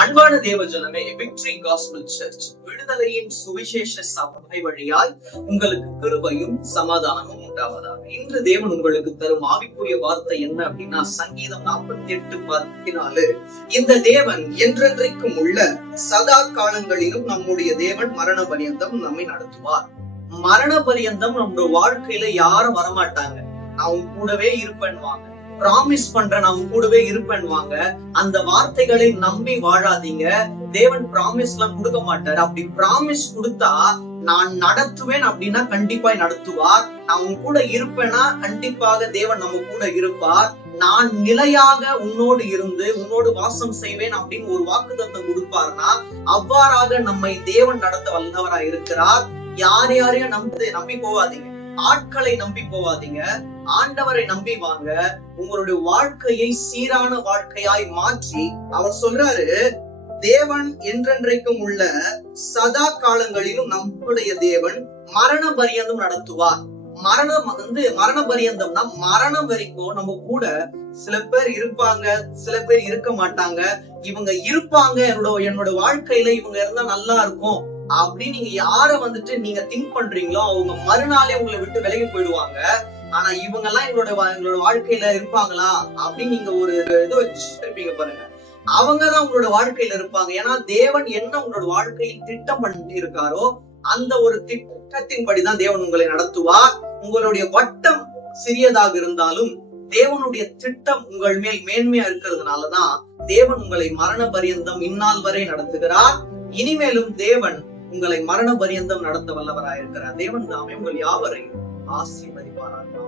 அன்பான தேவஜனமே, victory gospel search விடுதலையின் சுவிசேஷ சபை வழியாய் உங்களுக்கு கிருபையும் சமாதானமும் உண்டாவதாக. இன்று தேவன் உங்களுக்கு தரும் ஆவிக்குரிய வார்த்தை என்ன அப்படின்னா, சங்கீதம் 48:14. இந்த தேவன் என்றென்றைக்கும் உள்ள சதா காலங்களிலும் நம்முடைய தேவன் மரண பரியந்தம் நம்மை நடத்துவார். மரண பரியந்தம் நம்முடைய வாழ்க்கையில யாரும் வரமாட்டாங்க. நான் உன் கூடவே இருப்பேன்வாங்க, பிராமிஸ் பண்ற நான் உன் கூடவே இருப்பேன்வாங்க. அந்த வார்த்தைகளை நம்பி வாழாதீங்க. தேவன் பிராமிஸ் எல்லாம் கொடுக்க மாட்டாரு. அப்படி பிராமிஸ் கொடுத்தா நான் நடத்துவேன் அப்படின்னா கண்டிப்பா நடத்துவார். நான் உன் கூட இருப்பேன்னா கண்டிப்பாக தேவன் நம்ம கூட இருப்பார். நான் நிலையாக உன்னோடு இருந்து உன்னோடு வாசம் செய்வேன் அப்படின்னு ஒரு வாக்குத்தத்தம் கொடுப்பாருன்னா அவ்வாறாக நம்மை தேவன் நடத்த வல்லவரா இருக்கிறார். யாரையும் நம்பி போவாதீங்க, ஆட்களை நம்பி போவாதீங்க, ஆண்டவரை நம்பி வாங்க. உங்களுடைய வாழ்க்கையை சீரான வாழ்க்கையாய் மாற்றி அவர் சொல்றாரு, தேவன் என்றென்றைக்கும் உள்ள சதா காலங்களிலும் நம்முடைய தேவன் மரண பரியந்தம் நடத்துவார். மரண பரியந்தம்னா மரணம் வரைக்கும் நம்ம கூட சில பேர் இருப்பாங்க, சில பேர் இருக்க மாட்டாங்க. இவங்க இருப்பாங்க, என்னோட வாழ்க்கையில இவங்க இருந்தா நல்லா இருக்கும் அப்படின்னு நீங்க யார நீங்க திங்க் பண்றீங்களோ அவங்க மறுநாளே உங்களை விட்டு விலகி போயிடுவாங்க. ஆனா இவங்க எல்லாம் எங்களோட வாழ்க்கையில இருப்பாங்களா அப்படின்னு நீங்க ஒரு இது வச்சிருப்பீங்க பாருங்க, அவங்கதான் உங்களோட வாழ்க்கையில இருப்பாங்க. ஏன்னா தேவன் என்ன உங்களோட வாழ்க்கையில் திட்டம் பண்ணிட்டு இருக்காரோ அந்த ஒரு திட்டத்தின்படிதான் தேவன் உங்களை நடத்துவார். உங்களுடைய வட்டம் சிறியதாக இருந்தாலும் தேவனுடைய திட்டம் உங்கள் மேல் மேன்மையா இருக்கிறதுனாலதான் தேவன் உங்களை மரண பரியந்தம் இந்நாள் வரை நடத்துகிறார். இனிமேலும் தேவன் உங்களை மரண பரியந்தம் நடத்த வல்லவராயிருக்கிறார். தேவன் தாமே உங்கள் யாவரையும் ஆசீர்வதிப்பாராக.